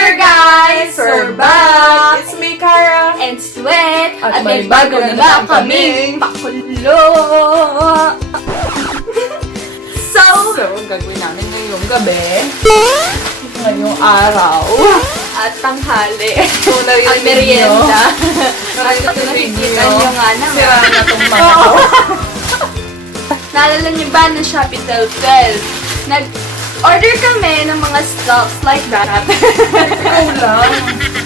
We're back! It's me, Kara and Svet! At may bago na naman kaming pakulo! So, ang gagawin namin ngayong gabi, ngayong araw, at tanghali, so at merienda. nakikita nyo nga naman. sira na itong mga to. Naalala niyo ba ng Shopee 12? Nag-order kami ng mga stocks like that. Ikaw lang.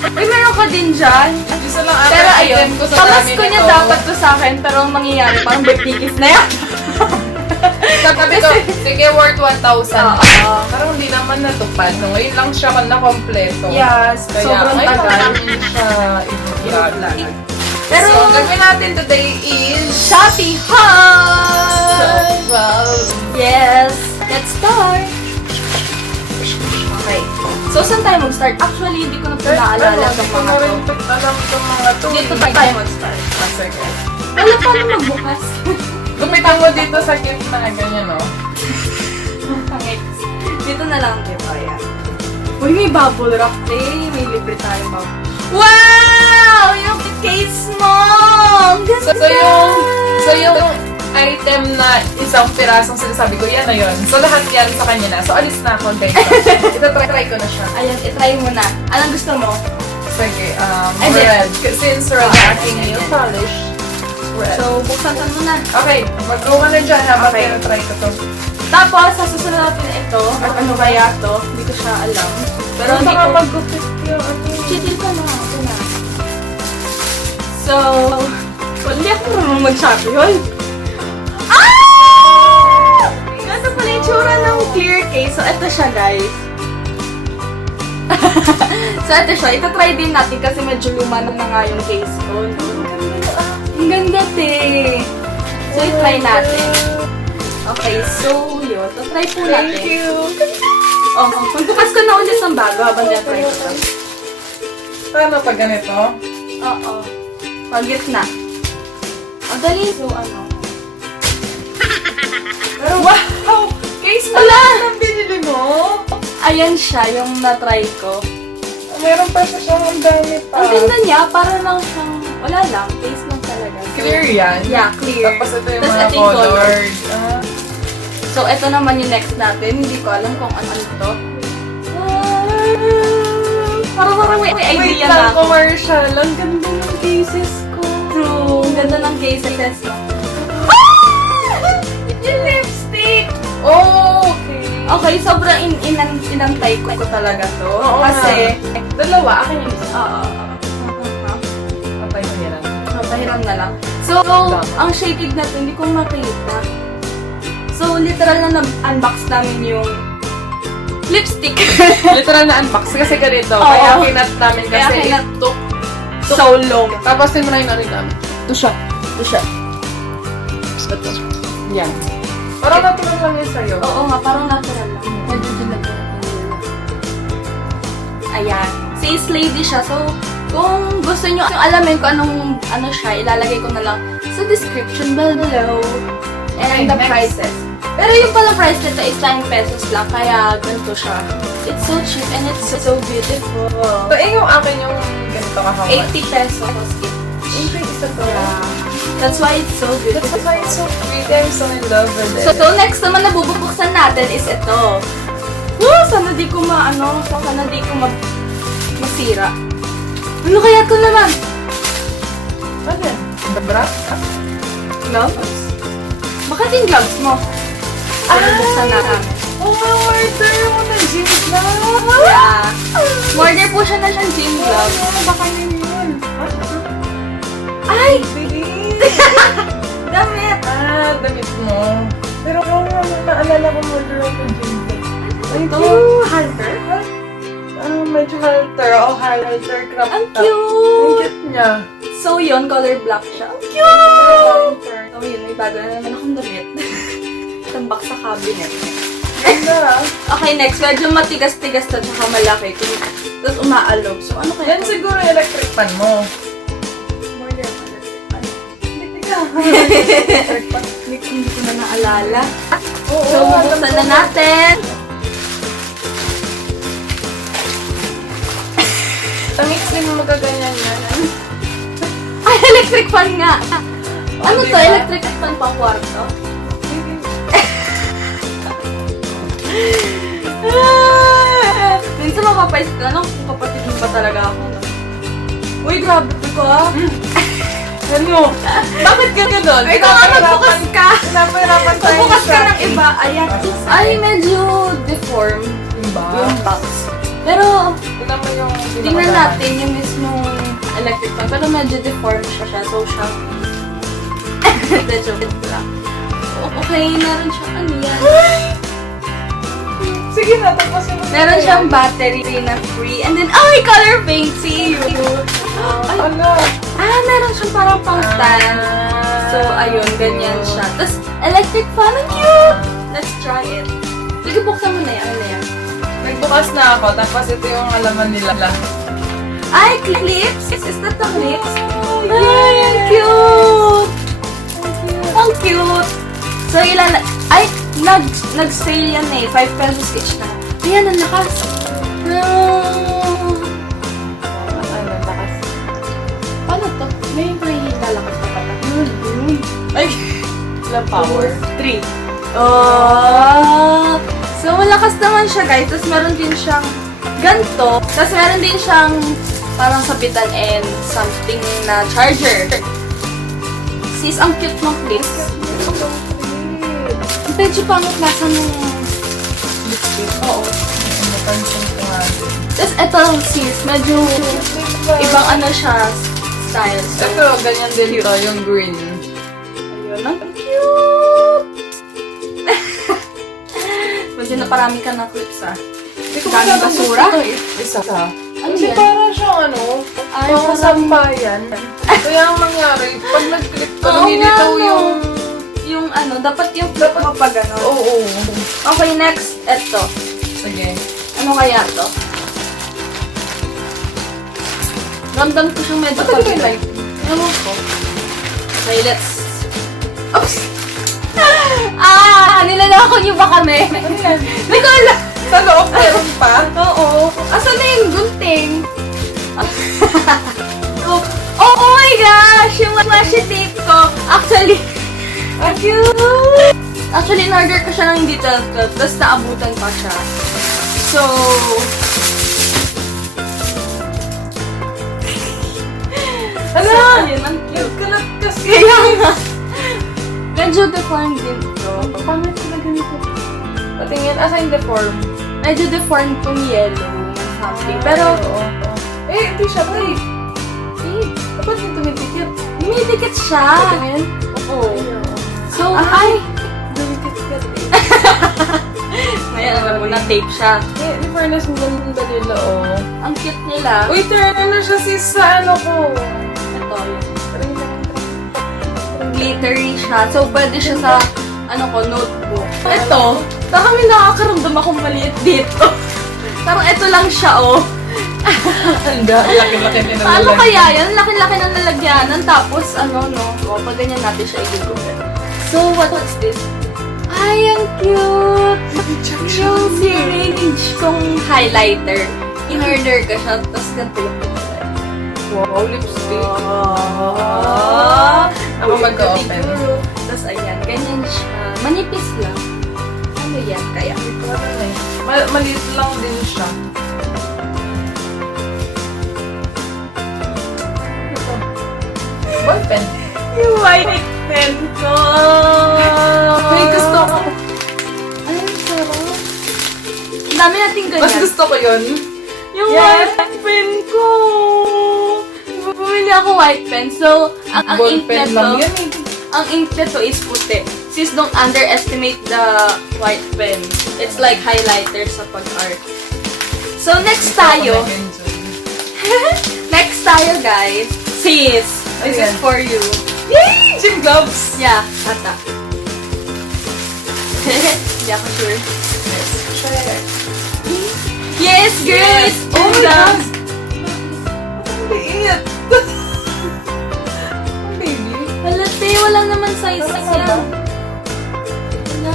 Uy, meron ka din dyan. Isa lang Pero ang ayun, item ko sa pamas dami ko niya nito. dapat to sa akin, pero ang mangyayari, parang birthday gift na yan. Sabi ko, sige, worth 1,000. Oo. Pero hindi naman natupad. No? Ngayon lang siya na kompleto. Yes, Kaya sobrang ngayon tagal. namin siya i-vlog. Pero, So, ang gagawin natin today is Shopee haul! well, Yes! Let's start! Okay. So, saan tayo mag-start? Actually, hindi ko na po naalala itong mga to. Alam itong mga to. Dito tayo mag-start. Sige. Wala pa na magbukas. Gupitan mo dito sa kit na ganyan, no? Pangit. Dito na lang dito, ayan. Uy, may bubble wrap eh. May libre tayong bubble. Wow! Yung case mo! Ang ganda! So yung item na isang pirasong sinasabi ko, yan na yun. So lahat yan sa kanya na. So alis na ako, guys. Ito-try ko na siya. Ayan, itry mo na. Anong gusto mo? Sige, And red. Since red aking nail polish, red. So, buksan mo na. Okay, mag-go ka na dyan habang Okay. try ko to. Tapos, sa susunod natin ito, at ano kaya to, hindi ko siya alam. Pero hindi baka ko... mag-gupit yung ano. Chitil ka na, ito na. So, hindi ako marunong mag-shopee, hoy. Ah! Ganito pala yung tsura ng clear case. So, ito siya, guys. So, ito siya. Ito try din natin kasi medyo luma na nga yung case ko. Ang ganda, te. So, i-try natin. Okay, so, yun. So, try po natin. Thank you. Oh, pagbukas ko na ulit ng bago habang try ko to. Paano pag ganito? Oo. Pag-gitna. Ang dali. So, ano? Pero wow! Case mo Wala! lang ang binili mo? Ayan siya, yung na-try ko. Meron pa siya siyang ang dami pa. Ang ganda niya, para lang siyang, wala lang, case lang talaga. So, Clear yan? Yeah, clear. Tapos ito yung Tapos mga ito yung colored. So, ito naman yung next natin. Hindi ko alam kung ano ito. Parang may idea Wait na lang, ako. commercial. Ang ganda ng cases ko. True. Ang ganda ng cases. Yung lipstick! Oh, okay. Okay, sobrang inantay ko talaga to. Oo Kasi, dalawa, akin yung isa. Patay mo yan. pahiram na lang. So, ang shaded na to, hindi ko makita. So, literal na unbox namin yung lipstick. Literal na unbox kasi ganito. Oo. Kaya kinat namin Kaya kasi kinat- it took So long. Tapos din mo na yung narin Ito siya. Ito siya. Ito. Yan. Parang natural lang yun sa'yo. Oo nga, parang natural lang. Medyo dilag. Ayan. Sace lady siya. So, kung gusto nyo alamin kung anong ano siya, ilalagay ko na lang sa description below. And Okay, the next. prices. Pero yung pala price nito is 10 pesos lang, kaya ganito siya. It's so cheap and it's so beautiful. So, yung akin yung ganito kahawat. 80 pesos. Isa to. Yeah. That's why it's so beautiful. That's why it's so pretty. I'm so in love with it. So, next naman na bubuksan natin is ito. Woo! Sana di ko sana di ko masira. Ano kaya ito naman? Ano yan? Bra? Gloves? Bakit yung gloves mo? Bubuksan natin. Oh, order mo na gym glove. Yeah. Order po siya na siyang gym gloves. Baka yun yun. Ay! Bilis. Damit! Damit mo. Pero kung naalala ko order ako ng gym glove. Ito, halter. Medyo halter. Oh, halter. Crop Ang top. Ang cute! cute niya. So, yun, color black siya. Ang cute! So, yun, may bago na naman akong damit. Tambak sa cabinet. Ganda. Okay, next. Medyo matigas-tigas na tsaka malaki. Tapos umaalog. So, ano kaya? Yan siguro yung electric fan mo. More than electric fan. Hindi ko na naalala. Oo, So, buksan na natin. Tangik din mo magaganyan yan. Ay, electric fan nga. Ano to? diba? Electric fan pang kwarto? Minsan mapapais ka, no? Kapatid mo pa talaga ako, no? Uy, grabe ko, ah. Ano? Bakit ka gano'n? Ikaw nga magbukas ka. Pinapahirapan tayo Magbukas ka ng Shopee. iba. Ayan. Ay, medyo deform Diba? yung box. Pero, Tignan mo yung tingnan natin yung mismong electric fan. Pero medyo deform siya. So, siya. Hindi, joke lang. Okay, meron siyang ano yan. Sige na, tapos yung... Meron siyang battery na free. And then, ay, color paint! See you! Ay, Ano? meron siyang parang pang stand. So, ayun, ganyan siya. Tapos, electric fan, ang cute! Let's try it. Sige, buksan mo na yan. Ano na yan? Nagbukas na ako, tapos ito yung alaman nila. Ay, clips! Is that the clips? Ay, ang cute! Ang cute! So, ay, nag-sale yan eh. 5 pesos each na. Ayan, ang lakas. Ano, lakas. Paano to? May lalakas na pala. Ay! Ilang power? 3. Oh! So, malakas naman siya, guys. Tapos, meron din siyang ganito. Tapos, meron din siyang parang sapitan and something na charger. Sis, ang cute ng clips. Medyo pangit nasa nung Lipstick. oo. Napansin ko nga. Tapos, ito, sis, medyo ibang ano siya, style. So, Ito, ganyan din ito, yung green. ayun, ang cute! Medyo naparami ka ng clips, ah. Hindi ko Daming masyadong basura. gusto ito, isa ka. Ano Kasi yan? parang siyang ano, Ay, mga parang- sambayan. Kaya ang mangyari, pag nag-clip ka, Oo lumilitaw nga, no. yung... Yung ano, dapat yung flip mo pa gano'n. Oo. Okay, next, eto. Sige. Ano kaya to? Ramdam ko siyang medyo Ba't ito yung pagod. light? Ewan ko. Okay, let's... Oops! Nilalako niyo ba kami? Ano yan? Hindi ko alam. Sa loob meron pa? Oo. Asan na yung gunting? Oh my gosh! Yung washi tape ko. Actually, ang cute! Actually, in-order ko siya ng hindi 12, tapos naabutan pa siya. So, Ala! yun, ang cute. Nagkalat kasi. Kaya nga. Medyo deformed din ito. Pangit sila ganito. Patingin, asa yung deform? Medyo deformed tong yellow na something. Pero, oo. Eh, hindi siya tape. Dapat yung tumidikit. dumidikit siya. Patingin? Oo. So, Ay! ay! Dumidikit ka tape. Ngayon, alam mo na tape siya. Eh, in fairness, ang ganda nila, oh. Ang cute nila. Uy, turn na siya sis sa ano ko. Ito, glittery siya. So, pwede siya sa, ano ko, notebook. Ito, baka may nakakaramdam akong maliit dito. Parang ito lang siya, oh. Handa, laki-laki din ang Paano lalagyan. kaya yan? Laki-laki ng lalagyanan. Tapos, ano, no? O, pag ganyan natin siya i-google. So, what's this? Ay, ang cute! Yung syringe kong highlighter. In-order ka siya, tapos ganito yung kulay. Wow, lipstick. Ako mag-open. Tapos, ayan, ganyan siya. Manipis lang. Ano yan kaya? Maliit lang din siya. Ito. Ball pen. Yung white pen ko! May gusto ko. Ay, sarap. Ang dami nating ganyan. Mas gusto ko yun. Yung Yes. white pen ko! Bumili ako white pen. So, ang Ball ink pen nito, lang yan eh. ang ink nito is puti. Sis, don't underestimate the white pen. It's like highlighter sa pag-art. So, next tayo. Next tayo, guys. Sis, this is Ayan. for you. Yay! Gym gloves! Yeah, ata. Hindi ako sure. Check. Yes, girl! It's Oh my God! Ang liit! Ang baby. Halate, wala naman sizes Tama yan. ba? Wala.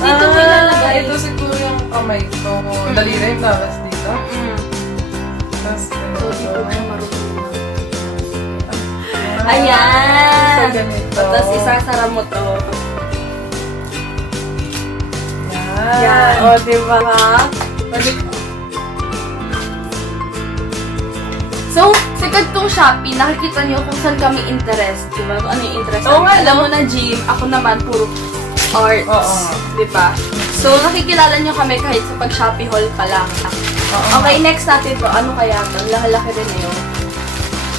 Dito mo ilalagay. Ito siguro yung kamay ko. Daliri, tapos dito. Tapos So, ganito. di ko siya marunong. So, Ayan! ganito. Tapos isasara mo to. Yan. Yan. O, diba? So, sikat tong Shopee, nakikita niyo kung saan kami interest. Diba? Kung ano yung interest. Oo nga, Alam mo na, gym. Ako naman, puro arts. Oo. Diba? So, nakikilala niyo kami kahit sa pag-Shopee haul pa lang. Oo. Okay, next natin to. Ano kaya to? Lahalaki rin yun.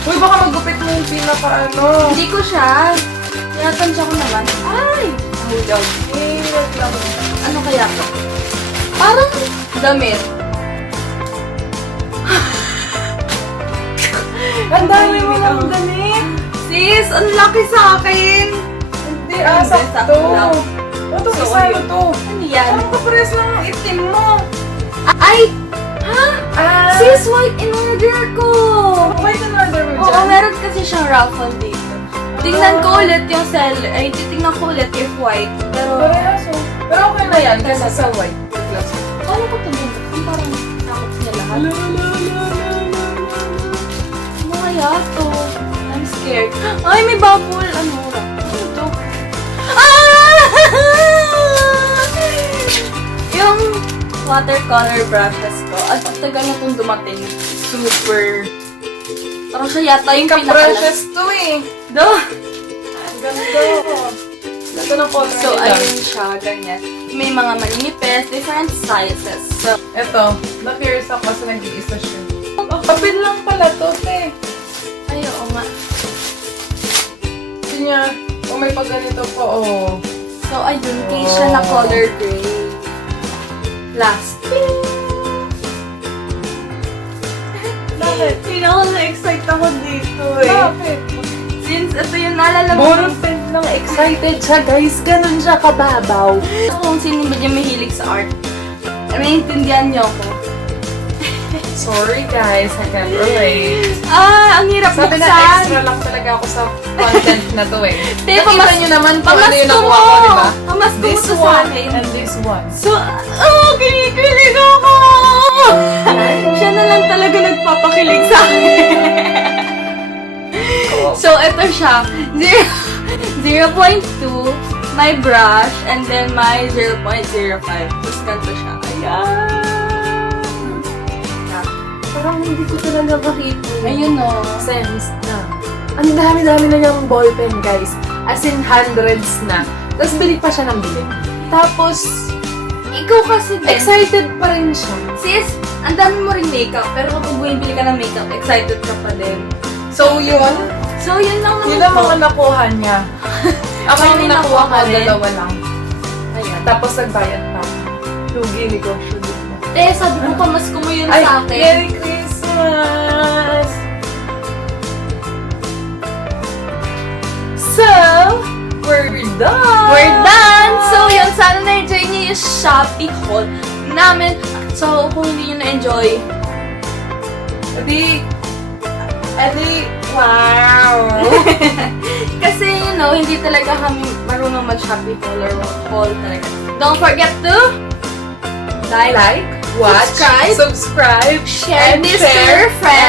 Uy, baka magupit mo yung pinaka-ano. Hindi ko siya. Tinatansya ko naman. Ay! Hulog. Eh, wait lang. Ano kaya to? Parang damit. Ang dami mo ng damit. Sis, ang laki sa akin. Hindi, Hindi, sakto. sakto lang. Ito, So, isa ayun. to. Ano yan? Parang kapares lang ang itim mo. Ay! Ha? Ah, Sis, white in order ko! wait in order mo Oo, dyan. meron kasi siyang raffle dito. Tingnan ko ulit yung seller. Ay, titingnan ko ulit if white. Pero, Parehas, oh. Pero okay na yan, kasi sa white. paano ko ito bubuksan? Parang takot niya lahat. Ano kaya to? I'm scared. Ay, may bubble. Ano to? Ah! Yung watercolor brushes ko. At ang tagal na itong dumating. Super. Parang siya yata yung Ka-brushes to eh. Do. Ganito. Ito ng color So, nila. ayun siya. Ganyan. May mga maninipis. Different sizes. So, Ito, na-pierce ako kasi nag-iisa siya. Kapit lang pala to, te. ay, oo nga. Kasi niya, may pag ganito po, oh. So, ayun. Case siya na color gray. Plastic. Bakit? Na-excite ako dito eh. Bakit? Since ito yung naalala mo. Ball pen lang, excited siya, guys. Ganun siya kababaw. Kung sino ba yung mahilig sa art. Naiintindihan niyo ako. Sorry, guys. I can't relate. Ah, ang hirap Sabi na buksan. extra lang talaga ako sa content na to eh. Te, Nakita niyo naman kung ano yung pamasko nakuha ko, mo. di ba? Pamasko mo This to sa one akin. and this one. So, kinikilig ako! Siya na lang talaga nagpapakilig sa akin. So, ito siya. 0.2, my brush, and then my 0.05. Tapos ganito siya. Ayan. Parang hindi ko talaga makita. Ayun o. Sense na. Ang dami-dami na niyang ballpen, guys. As in, hundreds na. Tapos bili pa siya ng bili. Tapos, Ikaw kasi din. excited pa rin siya. Sis, ang dami mo rin makeup. Pero kapag bumibili ka ng makeup, excited ka pa din. So, yun. So, yun lang naman Yun ang po. mga nakuha niya. Ako May yung nakuha nakuha ko, ka rin? dalawa lang. Ayan. Tapos nagbayad pa. Lugi, negosyo din na. Te, sabi ko pamasko mo yun Ay, sa akin. Merry Christmas! So, we're done! We're done! So, yun, sana na-enjoy niyo yung Shopee haul namin. So, kung hindi niyo na-enjoy, Edi, wow! kasi, you know, hindi talaga kami marunong mag-Shopee haul or haul talaga. Don't forget to Like, watch, subscribe, subscribe, share and this to share, your friends.